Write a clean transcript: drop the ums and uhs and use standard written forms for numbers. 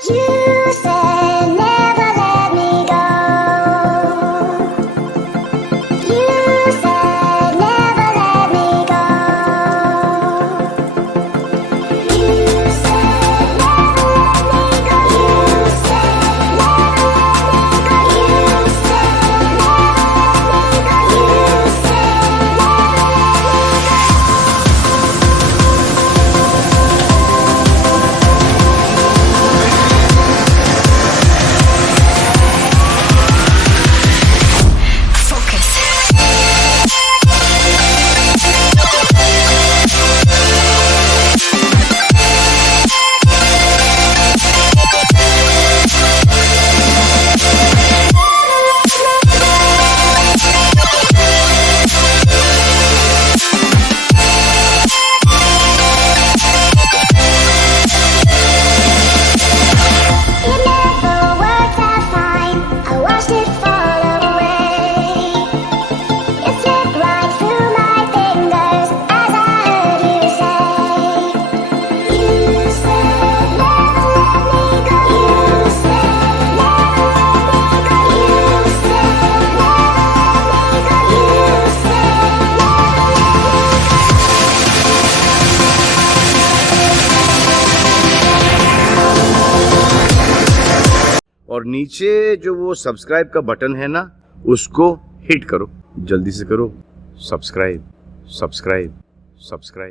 You said never let me go. You said never let me go. You said never let me go. You said never let me go. You said never let me go. You said और नीचे जो वो subscribe का button है ना, उसको hit करो, जल्दी से करो। Subscribe subscribe subscribe.